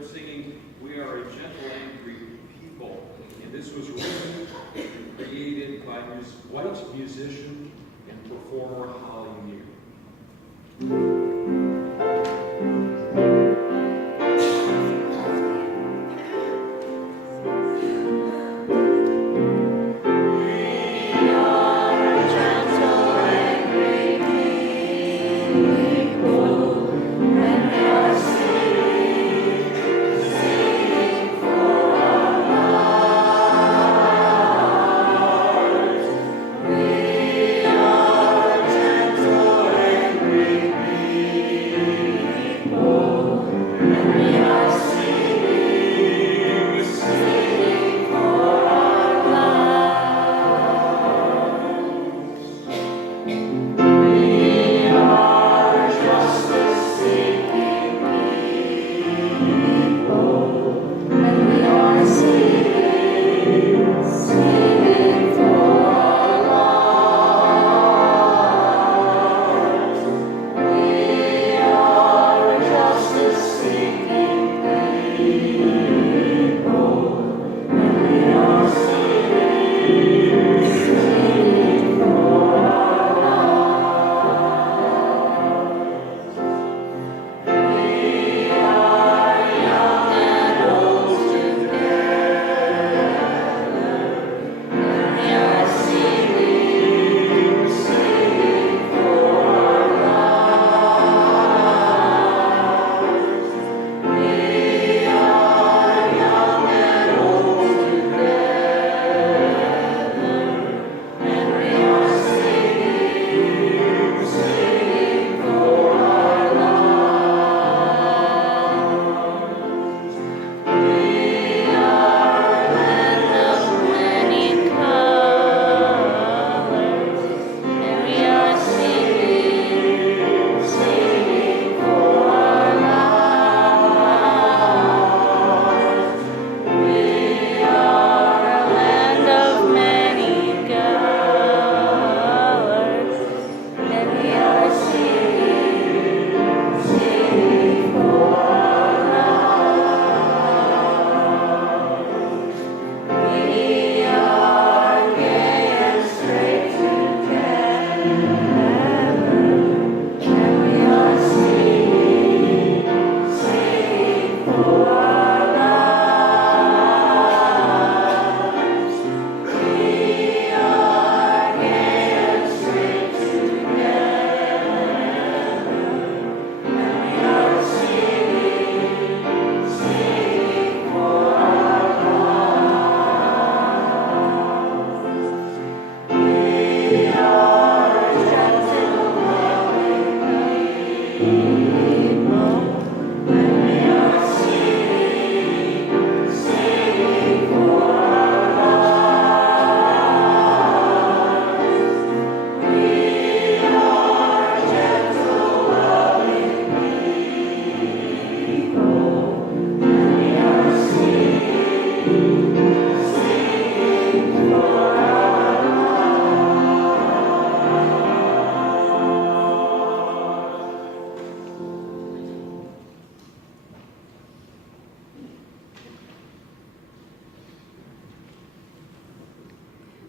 started singing, "We Are a Gentle, Angry People." And this was written and created by white musician and performer Holly Near.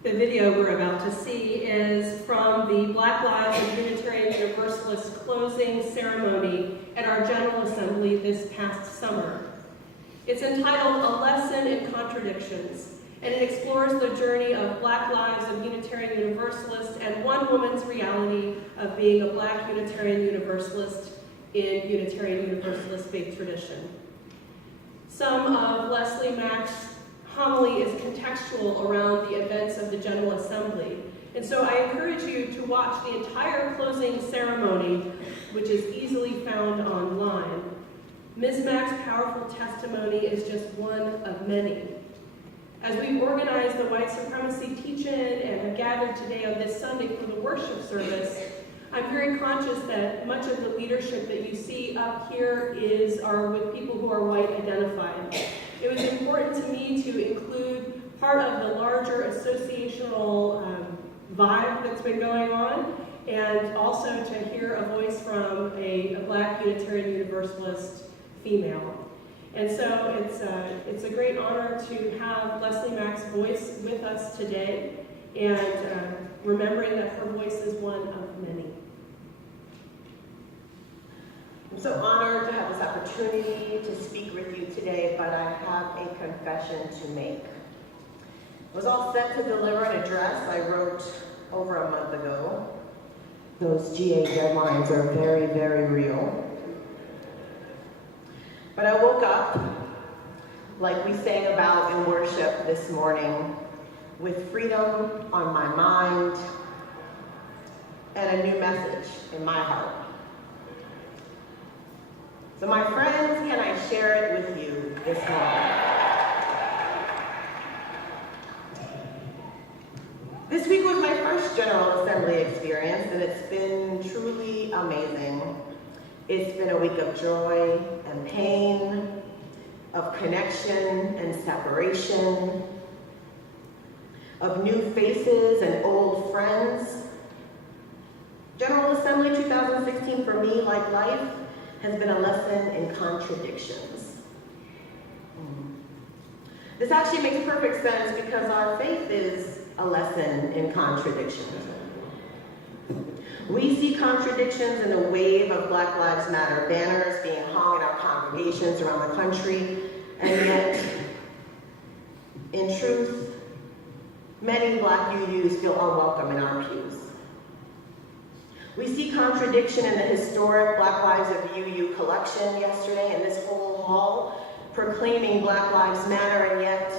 The video we're about to see is from the Black Lives of Unitarian Universalist closing ceremony at our General Assembly this past summer. It's entitled A Lesson in Contradictions, and it explores the journey of Black Lives of Unitarian Universalists and one woman's reality of being a Black Unitarian Universalist in Unitarian Universalist faith tradition. Some of Leslie Mack's homily is contextual around the events of the General Assembly. And so I encourage you to watch the entire closing ceremony, which is easily found online. Ms. Mack's powerful testimony is just one of many. As we organize the white supremacy teach-in and have gathered today on this Sunday for the worship service, I'm very conscious that much of the leadership that you see up here are with people who are white identified. It was important to me to include part of the larger associational vibe that's been going on, and also to hear a voice from a Black Unitarian Universalist female. And so it's a great honor to have Leslie Mack's voice with us today, and remembering that her voice is one of many. I'm so honored to have this opportunity to speak with you today, but I have a confession to make. I was all set to deliver an address I wrote over a month ago. Those GA deadlines are very, very real. But I woke up, like we sang about in worship this morning, with freedom on my mind and a new message in my heart. So my friends, can I share it with you this morning? This week was my first General Assembly experience, and it's been truly amazing. It's been a week of joy and pain, of connection and separation, of new faces and old friends. General Assembly 2016 for me, like life, has been a lesson in contradictions. This actually makes perfect sense because our faith is a lesson in contradictions. We see contradictions in the wave of Black Lives Matter banners being hung in our congregations around the country, and yet, in truth, many Black UUs feel unwelcome in our pews. We see contradiction in the historic Black Lives of UU collection yesterday in this whole hall, proclaiming Black Lives Matter, and yet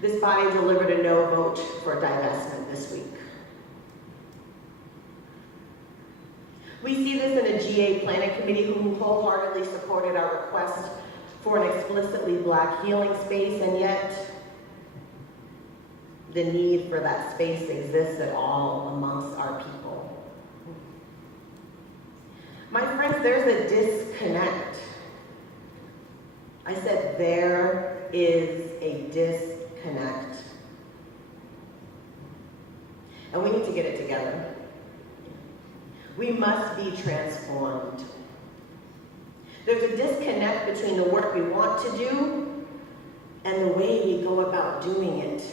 this body delivered a no vote for divestment this week. We see this in a GA Planning Committee who wholeheartedly supported our request for an explicitly Black healing space, and yet the need for that space exists at all amongst our people. My friends, there's a disconnect. I said there is a disconnect. And we need to get it together. We must be transformed. There's a disconnect between the work we want to do and the way we go about doing it.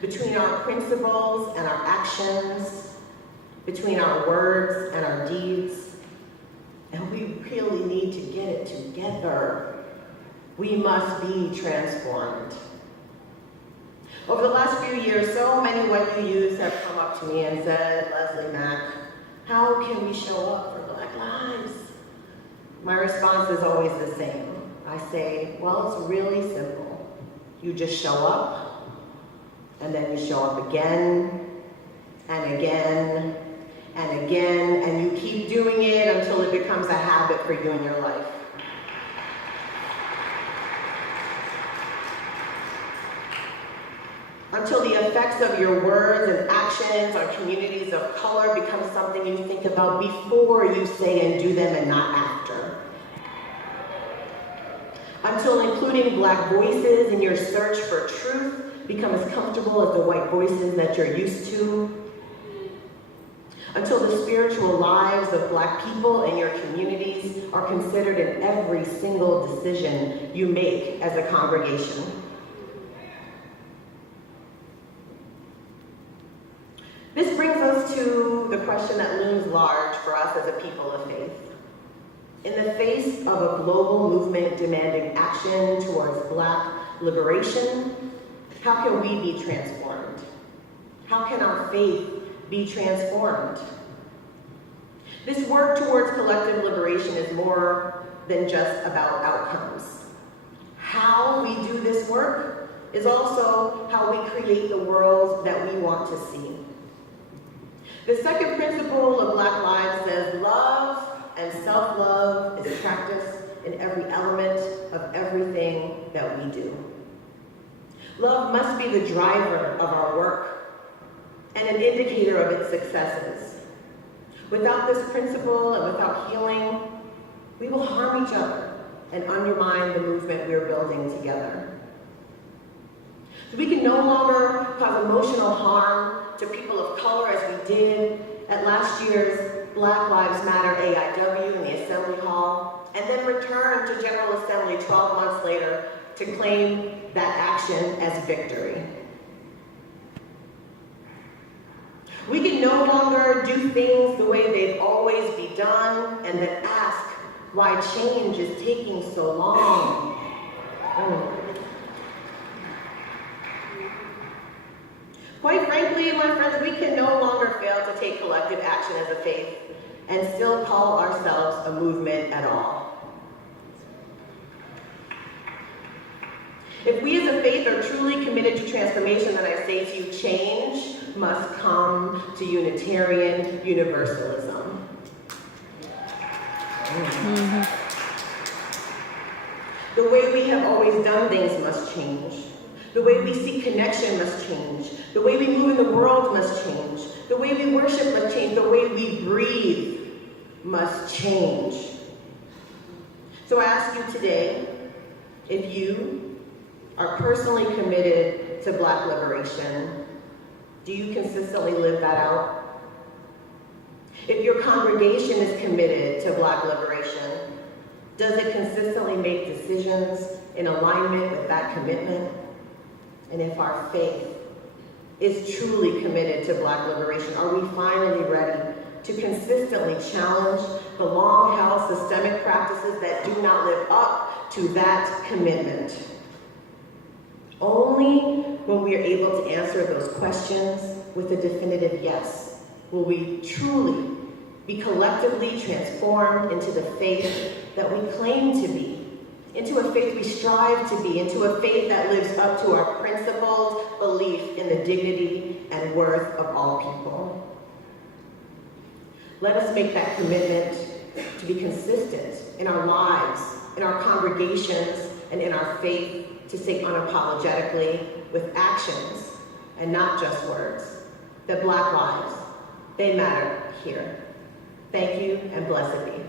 Between our principles and our actions, between our words and our deeds, and we really need to get it together. We must be transformed. Over the last few years, so many white UUs have come up to me and said, Leslie Mack, how can we show up for Black lives? My response is always the same. I say, well, it's really simple. You just show up, and then you show up again, and again, and again, and you keep doing it until it becomes a habit for you in your life. Until the effects of your words and actions on communities of color become something you think about before you say and do them and not after. Until including Black voices in your search for truth become as comfortable as the white voices that you're used to. Until the spiritual lives of Black people in your communities are considered in every single decision you make as a congregation. This brings us to the question that looms large for us as a people of faith. In the face of a global movement demanding action towards Black liberation, how can we be transformed? How can our faith be transformed? This work towards collective liberation is more than just about outcomes. How we do this work is also how we create the world that we want to see. The second principle of Black Lives says love and self-love is practiced in every element of everything that we do. Love must be the driver of our work and an indicator of its successes. Without this principle and without healing, we will harm each other and undermine the movement we are building together. So we can no longer cause emotional harm to people of color as we did at last year's Black Lives Matter AIW in the Assembly Hall, and then return to General Assembly 12 months later to claim that action as victory. We can no longer do things the way they've always been done and then ask why change is taking so long. Quite frankly, my friends, we can no longer fail to take collective action as a faith and still call ourselves a movement at all. If we as a faith are truly committed to transformation, then I say to you, change must come to Unitarian Universalism. The way we have always done things must change. The way we seek connection must change. The way we move in the world must change. The way we worship must change. The way we breathe must change. So I ask you today, if you are personally committed to Black liberation, do you consistently live that out? If your congregation is committed to Black liberation, does it consistently make decisions in alignment with that commitment? And if our faith is truly committed to Black liberation, are we finally ready to consistently challenge the long-held systemic practices that do not live up to that commitment? Only when we are able to answer those questions with a definitive yes will we truly be collectively transformed into the faith that we claim to be, into a faith we strive to be, into a faith that lives up to our principled belief in the dignity and worth of all people. Let us make that commitment to be consistent in our lives, in our congregations, and in our faith, to say unapologetically with actions and not just words that Black lives, they matter here. Thank you and blessed be.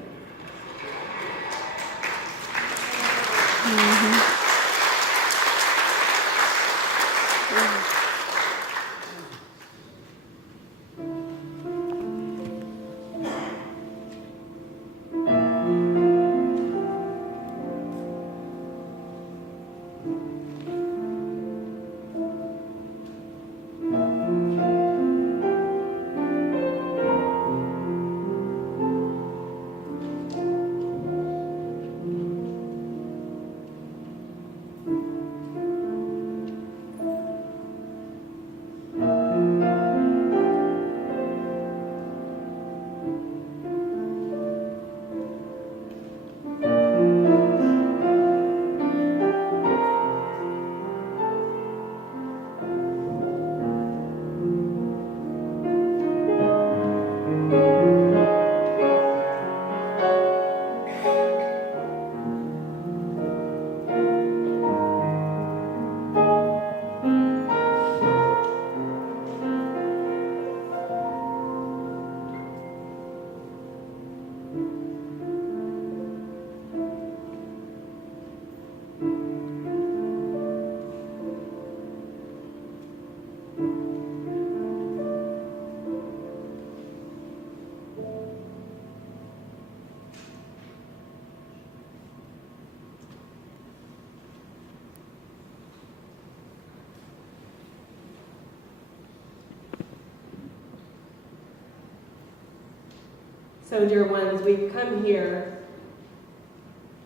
So, dear ones, we've come here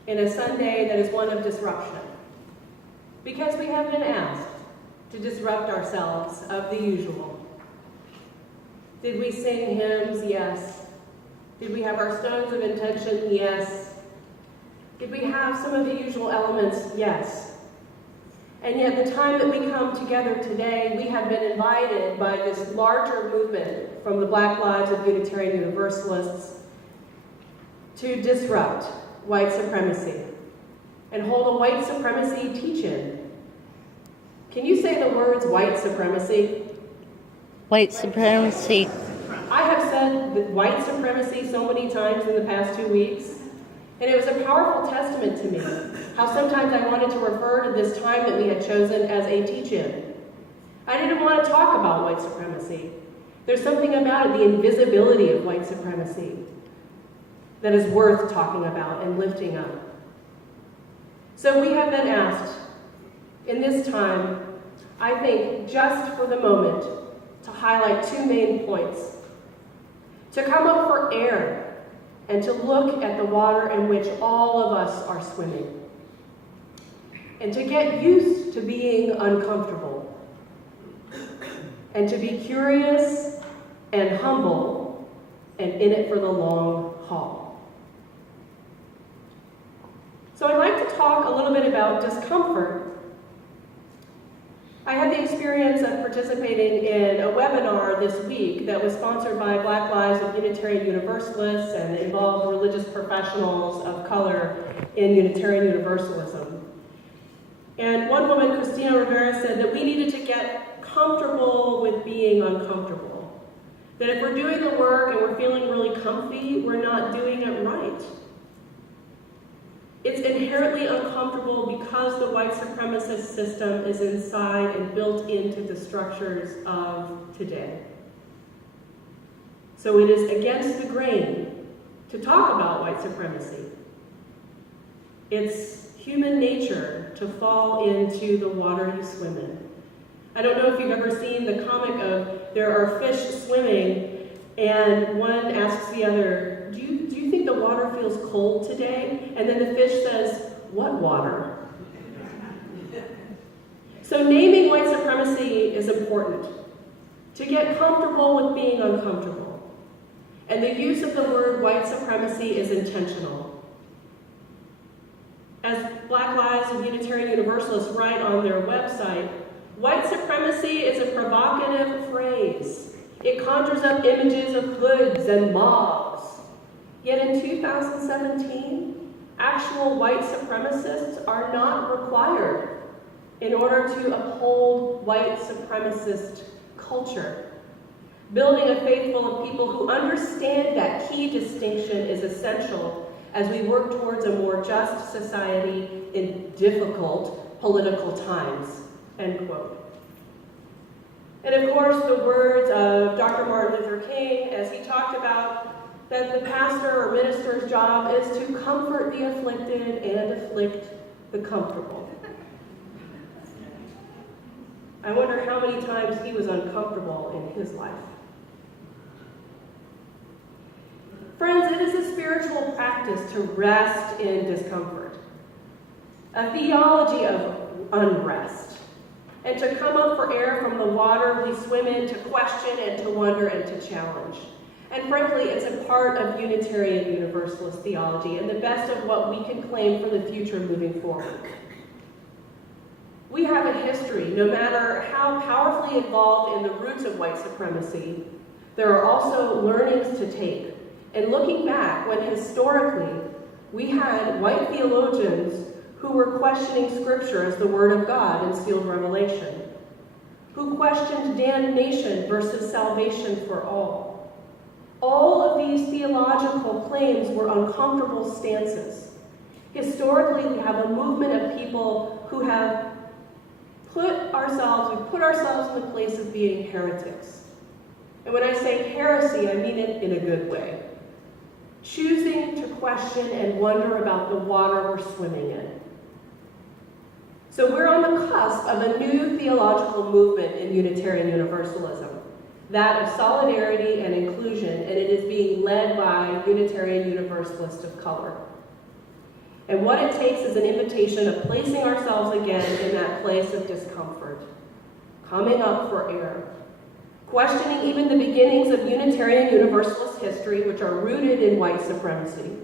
in a Sunday that is one of disruption, because we have been asked to disrupt ourselves of the usual. Did we sing hymns? Yes. Did we have our stones of intention? Yes. Did we have some of the usual elements? Yes. And yet the time that we come together today, we have been invited by this larger movement from the Black Lives of Unitarian Universalists to disrupt white supremacy and hold a white supremacy teach-in. Can you say the words white supremacy? White supremacy. I have said that white supremacy so many times in the past 2 weeks, and it was a powerful testament to me how sometimes I wanted to refer to this time that we had chosen as a teach-in. I didn't want to talk about white supremacy. There's something about it, the invisibility of white supremacy. that is worth talking about and lifting up. So we have been asked in this time, I think, just for the moment, to highlight two main points. To come up for air and to look at the water in which all of us are swimming. And to get used to being uncomfortable. And to be curious and humble and in it for the long haul. So I'd like to talk a little bit about discomfort. I had the experience of participating in a webinar this week that was sponsored by Black Lives of Unitarian Universalists and involved religious professionals of color in Unitarian Universalism. And one woman, Christina Rivera, said that we needed to get comfortable with being uncomfortable. That if we're doing the work and we're feeling really comfy, we're not doing it right. It's inherently uncomfortable because the white supremacist system is inside and built into the structures of today. So it is against the grain to talk about white supremacy. It's human nature to fall into the water you swim in. I don't know if you've ever seen the comic of there are fish swimming and one asks the other, do you think the water feels cold today? And then the fish says, what water? So naming white supremacy is important. To get comfortable with being uncomfortable. And the use of the word white supremacy is intentional. As Black Lives of Unitarian Universalists write on their website, white supremacy is a provocative phrase. It conjures up images of hoods and mobs. Yet in 2017, actual white supremacists are not required in order to uphold white supremacist culture. Building a faith full of people who understand that key distinction is essential as we work towards a more just society in difficult political times, end quote. And of course, the words of Dr. Martin Luther King, as he talked about that the pastor or minister's job is to comfort the afflicted and afflict the comfortable. I wonder how many times he was uncomfortable in his life. Friends, it is a spiritual practice to rest in discomfort, a theology of unrest, and to come up for air from the water we swim in, to question and to wonder and to challenge. And frankly, it's a part of Unitarian Universalist theology and the best of what we can claim for the future moving forward. We have a history, no matter how powerfully involved in the roots of white supremacy, there are also learnings to take. And looking back, when historically we had white theologians who were questioning Scripture as the Word of God in sealed revelation, who questioned damnation versus salvation for all. All of these theological claims were uncomfortable stances. Historically, we have a movement of people who have put ourselves in the place of being heretics. And when I say heresy, I mean it in a good way. Choosing to question and wonder about the water we're swimming in. So we're on the cusp of a new theological movement in Unitarian Universalism, that of solidarity and inclusion, and it is being led by Unitarian Universalists of color. And what it takes is an invitation of placing ourselves again in that place of discomfort, coming up for air, questioning even the beginnings of Unitarian Universalist history, which are rooted in white supremacy.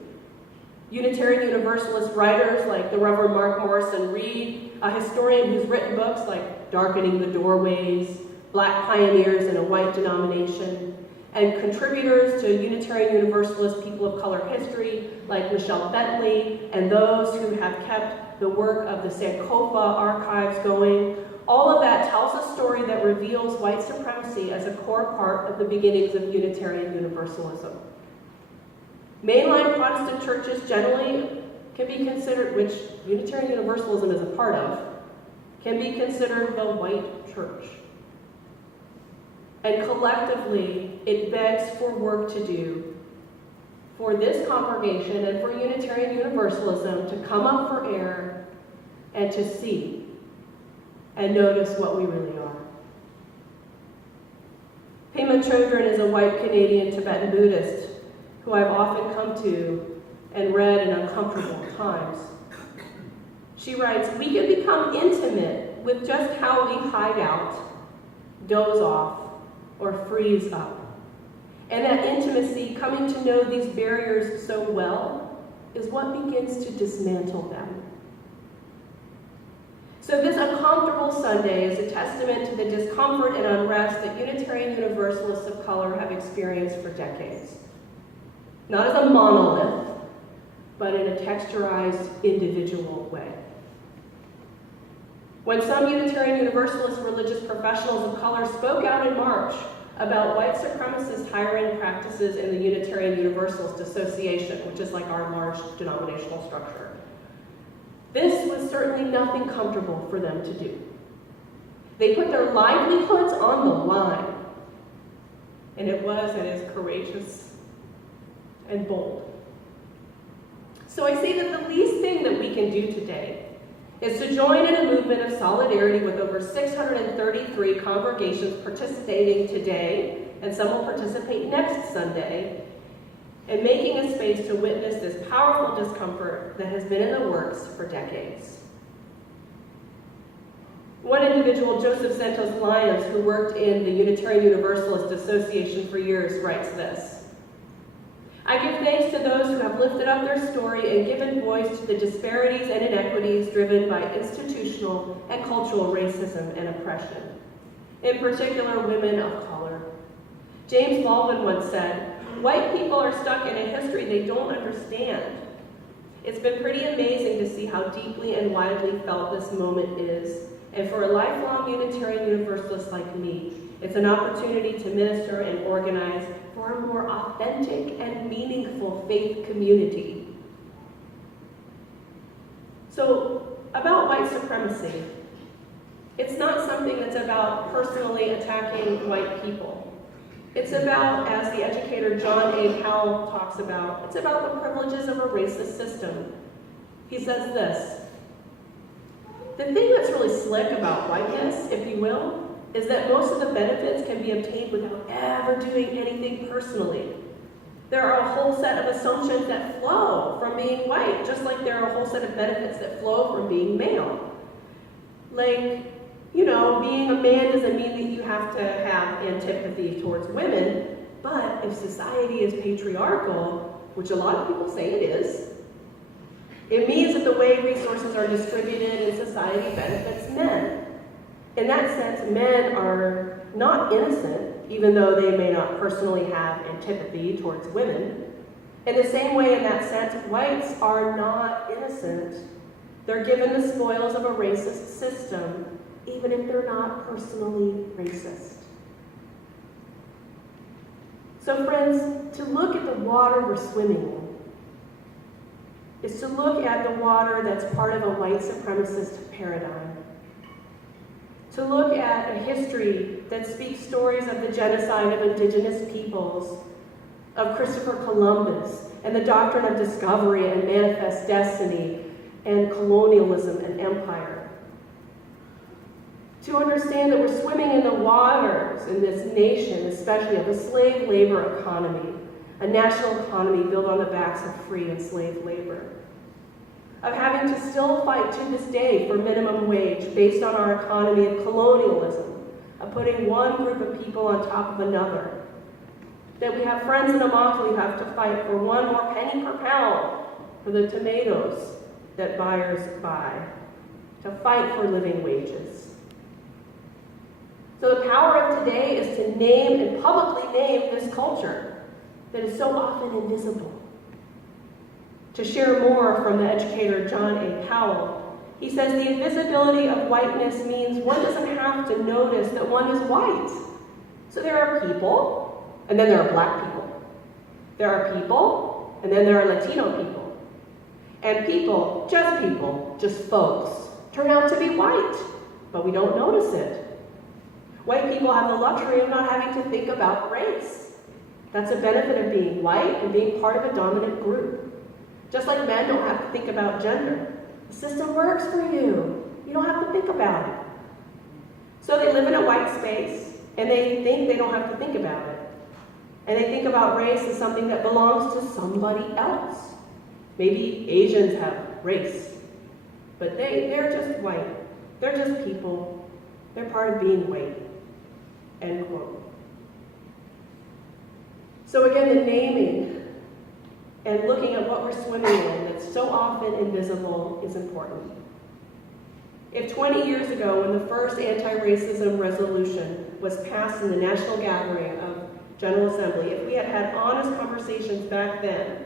Unitarian Universalist writers like the Reverend Mark Morrison Reed, a historian who's written books like Darkening the Doorways, Black Pioneers in a White Denomination, and contributors to Unitarian Universalist people of color history like Michelle Bentley, and those who have kept the work of the Sankofa archives going. All of that tells a story that reveals white supremacy as a core part of the beginnings of Unitarian Universalism. Mainline Protestant churches generally can be considered, which Unitarian Universalism is a part of, can be considered the white church. And collectively, it begs for work to do for this congregation and for Unitarian Universalism to come up for air and to see and notice what we really are. Pema Chodron is a white Canadian Tibetan Buddhist who I've often come to and read in uncomfortable times. She writes, "We can become intimate with just how we hide out, doze off, or freeze up. And that intimacy, coming to know these barriers so well, is what begins to dismantle them." So this uncomfortable Sunday is a testament to the discomfort and unrest that Unitarian Universalists of color have experienced for decades. Not as a monolith, but in a texturized, individual way. When some Unitarian Universalist religious professionals of color spoke out in March about white supremacist hiring practices in the Unitarian Universalist Association, which is like our large denominational structure, this was certainly nothing comfortable for them to do. They put their livelihoods on the line, and it is courageous and bold. So I say that the least thing that we can do today is to join in a movement of solidarity with over 633 congregations participating today, and some will participate next Sunday, and making a space to witness this powerful discomfort that has been in the works for decades. One individual, Joseph Santos Lyons, who worked in the Unitarian Universalist Association for years, writes this: "I give thanks to those who have lifted up their story and given voice to the disparities and inequities driven by institutional and cultural racism and oppression, in particular women of color. James Baldwin once said, 'White people are stuck in a history they don't understand.' It's been pretty amazing to see how deeply and widely felt this moment is, and for a lifelong Unitarian Universalist like me, it's an opportunity to minister and organize for a more authentic and meaningful faith community." So, about white supremacy, it's not something that's about personally attacking white people. It's about, as the educator John A. Powell talks about, it's about the privileges of a racist system. He says this: "The thing that's really slick about whiteness, if you will, is that most of the benefits can be obtained without ever doing anything personally. There are a whole set of assumptions that flow from being white, just like there are a whole set of benefits that flow from being male. Like, being a man doesn't mean that you have to have antipathy towards women, but if society is patriarchal, which a lot of people say it is, it means that the way resources are distributed in society benefits men. In that sense, men are not innocent, even though they may not personally have antipathy towards women. In the same way, in that sense, whites are not innocent. They're given the spoils of a racist system, even if they're not personally racist." So friends, to look at the water we're swimming in is to look at the water that's part of a white supremacist paradigm. To look at a history that speaks stories of the genocide of indigenous peoples, of Christopher Columbus, and the doctrine of discovery and manifest destiny, and colonialism and empire. To understand that we're swimming in the waters in this nation, especially of a slave labor economy, a national economy built on the backs of free and slave labor. Of having to still fight to this day for minimum wage based on our economy of colonialism, of putting one group of people on top of another. That we have friends in Immokalee who have to fight for one more penny per pound for the tomatoes that buyers buy, to fight for living wages. So the power of today is to name and publicly name this culture that is so often invisible. To share more from the educator John A. Powell, he says the invisibility of whiteness means one doesn't have to notice that one is white. So there are people, and then there are black people. There are people, and then there are Latino people. And people, just folks, turn out to be white, but we don't notice it. White people have the luxury of not having to think about race. That's a benefit of being white and being part of a dominant group. Just like men don't have to think about gender. The system works for you. You don't have to think about it. So they live in a white space, and they think they don't have to think about it. And they think about race as something that belongs to somebody else. Maybe Asians have race, but they're just white. They're just people. They're part of being white. End quote. So again, the naming and looking at what we're swimming in that's so often invisible is important. If 20 years ago, when the first anti-racism resolution was passed in the National Gathering of General Assembly, if we had had honest conversations back then,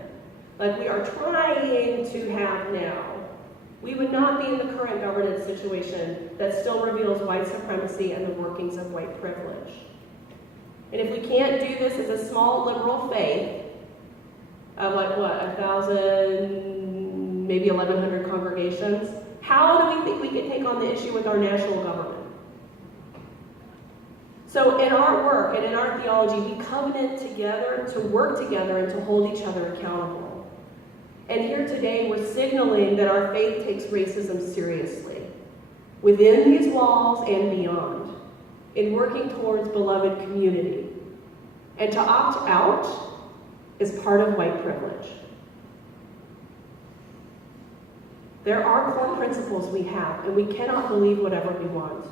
like we are trying to have now, we would not be in the current governance situation that still reveals white supremacy and the workings of white privilege. And if we can't do this as a small liberal faith of 1,000, maybe 1,100 congregations, how do we think we can take on the issue with our national government? So in our work and in our theology, we covenant together to work together and to hold each other accountable. And here today, we're signaling that our faith takes racism seriously, within these walls and beyond, in working towards beloved community. And to opt out is part of white privilege. There are core principles we have, and we cannot believe whatever we want.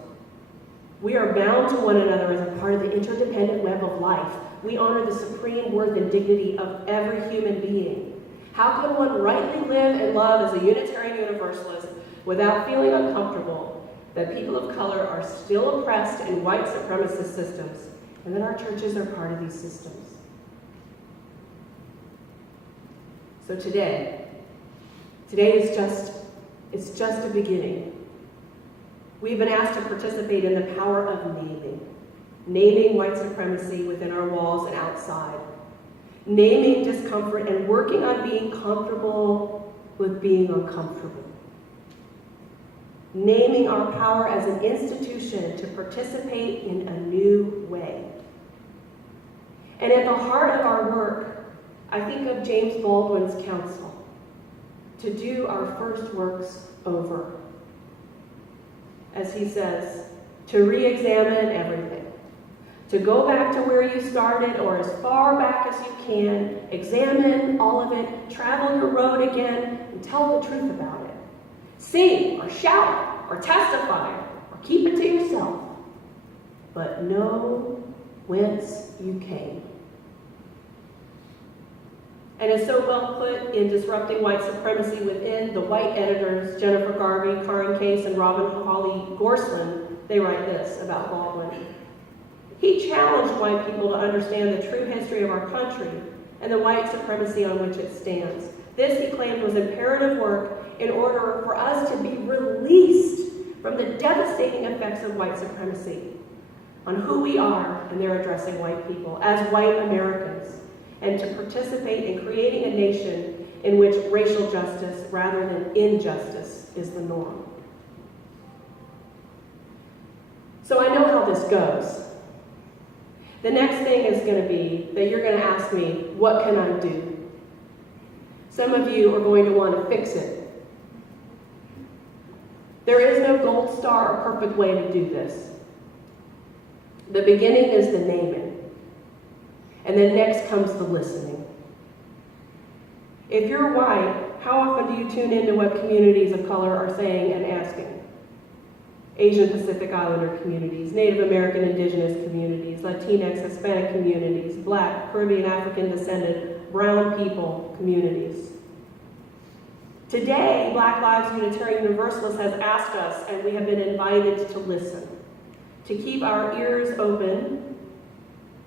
We are bound to one another as a part of the interdependent web of life. We honor the supreme worth and dignity of every human being. How can one rightly live and love as a Unitarian Universalist without feeling uncomfortable that people of color are still oppressed in white supremacist systems, and that our churches are part of these systems? So today is just a beginning. We've been asked to participate in the power of naming white supremacy within our walls and outside, naming discomfort and working on being comfortable with being uncomfortable, naming our power as an institution to participate in a new way. And at the heart of our work, I think of James Baldwin's counsel to do our first works over. As he says, to re-examine everything, to go back to where you started or as far back as you can, examine all of it, travel your road again, and tell the truth about it. Sing or shout or testify or keep it to yourself, but know whence you came. And it's so well put in Disrupting White Supremacy within the white editors, Jennifer Garvey, Karin Case, and Robin Holly Gorsland. They write this about Baldwin. He challenged white people to understand the true history of our country and the white supremacy on which it stands. This, he claimed, was imperative work in order for us to be released from the devastating effects of white supremacy on who we are, and they're addressing white people, as white Americans, and to participate in creating a nation in which racial justice rather than injustice is the norm. So I know how this goes. The next thing is going to be that you're going to ask me, what can I do? Some of you are going to want to fix it. There is no gold star or perfect way to do this. The beginning is the naming. And then next comes the listening. If you're white, how often do you tune into what communities of color are saying and asking? Asian Pacific Islander communities, Native American Indigenous communities, Latinx, Hispanic communities, Black, Caribbean, African descended, brown people communities. Today, Black Lives Unitarian Universalist has asked us, and we have been invited to listen, to keep our ears open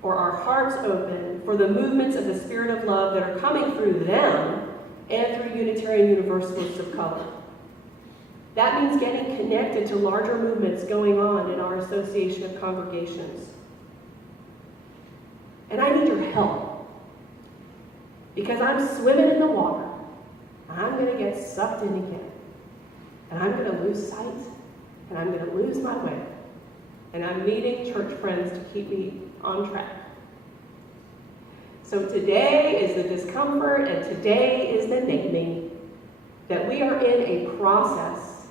or our hearts open for the movements of the Spirit of Love that are coming through them and through Unitarian Universalists of color. That means getting connected to larger movements going on in our association of congregations. And I need your help, because I'm swimming in the water, and I'm going to get sucked in again, and I'm going to lose sight, and I'm going to lose my way, and I'm needing church friends to keep me on track. So today is the discomfort and today is the naming that we are in a process.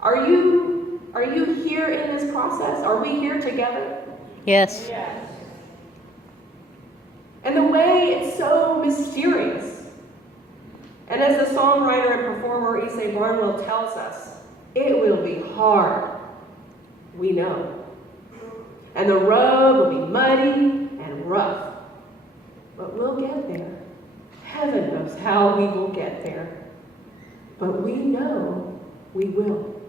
Are you here in this process? Are we here together? Yes. And the way it's so mysterious. And as the songwriter and performer Isay Barnwell tells us, it will be hard. We know. And the road will be muddy and rough. But we'll get there. Heaven knows how we will get there. But we know we will.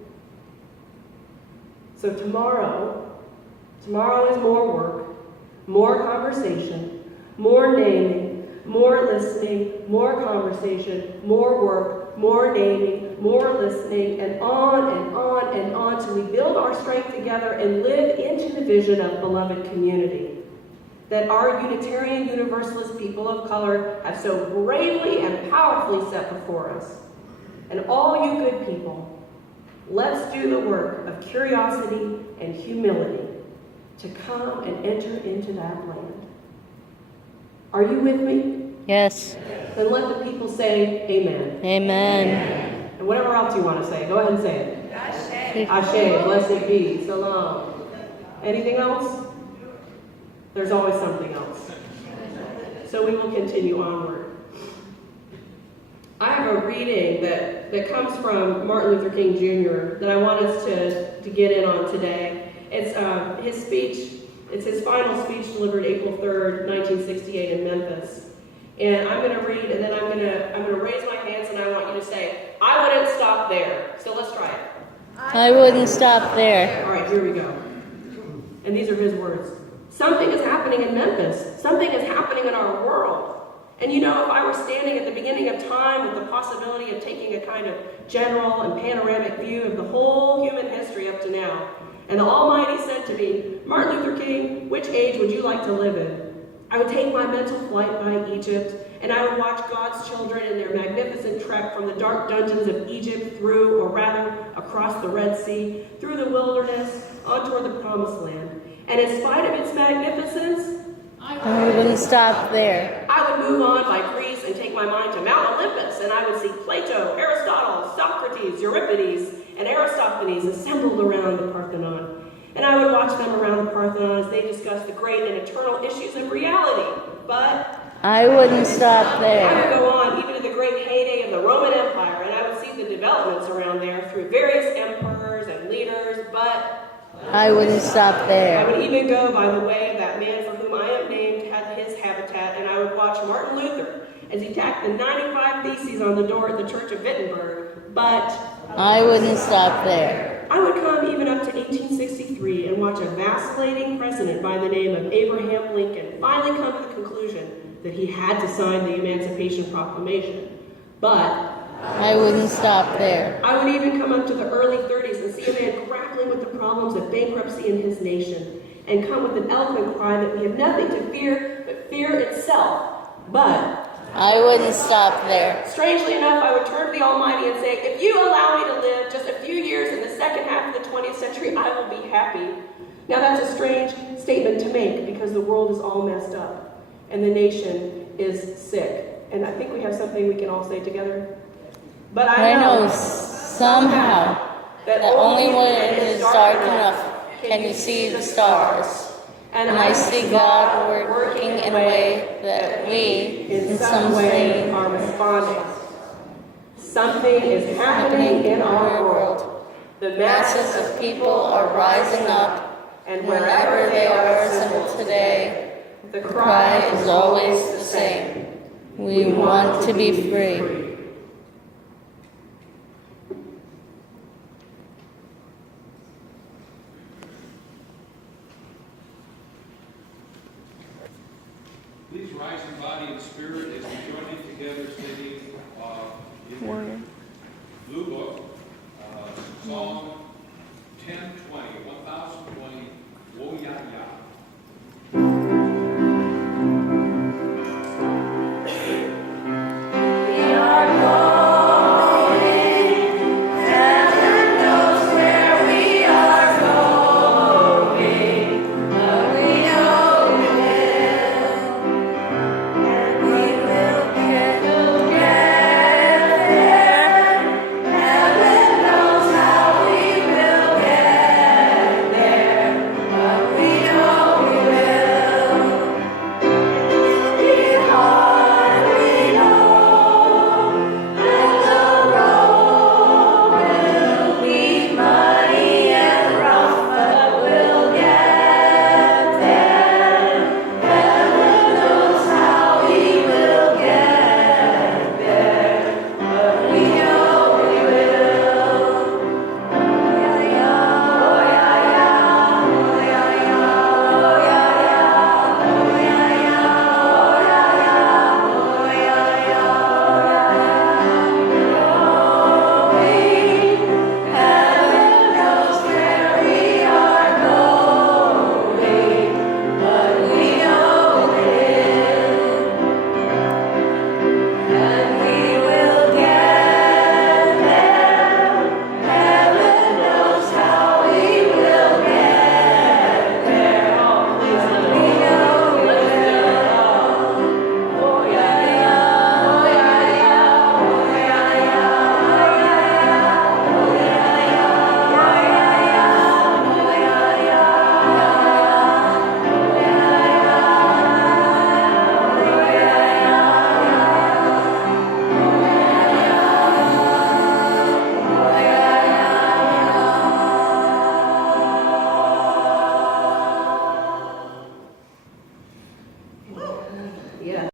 So tomorrow is more work, more conversation, more naming, more listening, more conversation, more work, more naming, more listening, and on and on and on till we build our strength together and live into the vision of beloved community that our Unitarian Universalist people of color have so bravely and powerfully set before us. And all you good people, let's do the work of curiosity and humility to come and enter into that land. Are you with me? Yes. Then let the people say amen. Amen. And whatever else you want to say, go ahead and say it. Ashe, blessed be, salam. Anything else? There's always something else. So we will continue onward. I have a reading that comes from Martin Luther King Jr. that I want us to get in on today. It's his speech. It's his final speech delivered April 3rd, 1968 in Memphis. And I'm going to read, and then I'm going to raise my hands, and I want you to say, "I wouldn't stop there." So let's try it. I wouldn't stop there. All right, here we go. And these are his words. Something is happening in Memphis. Something is happening in our world. And you know, if I were standing at the beginning of time with the possibility of taking a kind of general and panoramic view of the whole human history up to now, and the Almighty said to me, "Martin Luther King, which age would you like to live in?" I would take my mental flight by Egypt, and I would watch God's children in their magnificent trek from the dark dungeons of Egypt through, or rather, across the Red Sea, through the wilderness, on toward the Promised Land. And in spite of its magnificence, I wouldn't stop there. I would move on by Greece and take my mind to Mount Olympus, and I would see Plato, Aristotle, Socrates, Euripides, and Aristophanes assembled around the Parthenon. And I would watch them around the Parthenon as they discussed the great and eternal issues of reality. But I wouldn't stop I would there. go on even to the great heyday of the Roman Empire, and I would see the developments around there through various emperors and leaders, but I wouldn't stop I there. would even go by the way of that man for whom I am named had his habitat, and I would watch Martin Luther as he tacked the 95 Theses on the door at the Church of Wittenberg. But I wouldn't stop there. I would come even up to 1863 and watch a vacillating president by the name of Abraham Lincoln finally come to the conclusion that he had to sign the Emancipation Proclamation. But I wouldn't stop there. I would even come up to the early 30s and see a man grappling with the problems of bankruptcy in his nation and come with an eloquent cry that we have nothing to fear but fear itself. But I wouldn't stop there. strangely enough, I would turn to the Almighty and say, if you allow me to live just a few years in the second half of the 20th century, I will be happy. Now that's a strange statement to make because the world is all messed up and the nation is sick. And I think we have something we can all say together. But I know somehow that that only when it is dark enough can you see the stars. And I see God working in a way that we, in some way, are responding. Something is happening in our world. The masses of people are rising up, and wherever they are assembled today, the the cry is always the same. We want to be free. Please rise in body and spirit as we join in together singing